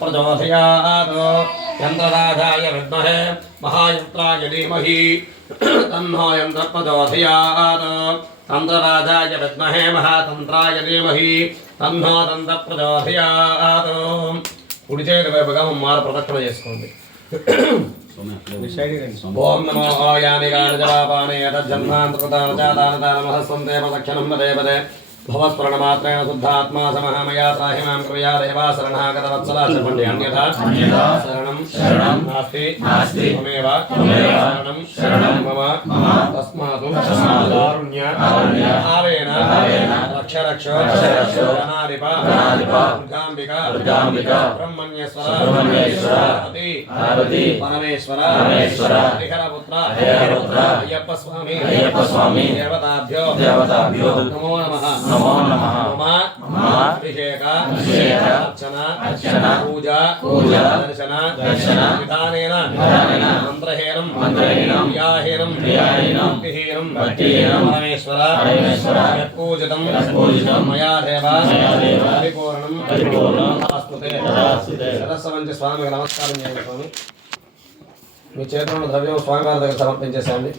प्रचोदयात् यन्त्रराजाय विद्महे महायन्त्राय धीमहि तन्नो यन्त्रः प्रचोदयात् तन्त्रराजाय विद्महे महातन्त्राय धीमहि तन्नो तन्त्रः प्रचोदयात् కుడి చేతి వైపుగా మాల ప్రదక్షిణ చేసుకోండి. ఓం నమో ఆయాని గాని జవాపాని యతజన్మాంతృతాన చాదాన నమః ప్రదక్షిణం పదే పదే భవస్మరణమాత్రేణ శుద్ధాత్మా సమహమయా త్రాహిమాం కృపయా దేవా శరణాగత వత్సలా చెప్పండి. అన్యథా శరణం నాస్తి శరణం మమ తస్మాతు కారుణ్య భావేన రక్ష గణాధిప దుర్గాంబిక బ్రహ్మణ్యేశ్వర పరమేశ్వర హరిహరపుత్ర అయ్యప్ప స్వామి దేవతాభ్యో నమో నమః. అభిషేక అర్చన పూజ దర్శన విధానేన మంత్రహీనం క్రియాహీనం భక్తిహీనం పరమేశ్వర యత్పూజితం మయా దేవ పరిపూర్ణం సరస్వంచి స్వామికి నమస్కారం చేయండి. స్వామి మీ చేతులను ద్రవ్యం స్వామివారి దగ్గర సమర్పించేసేయండి.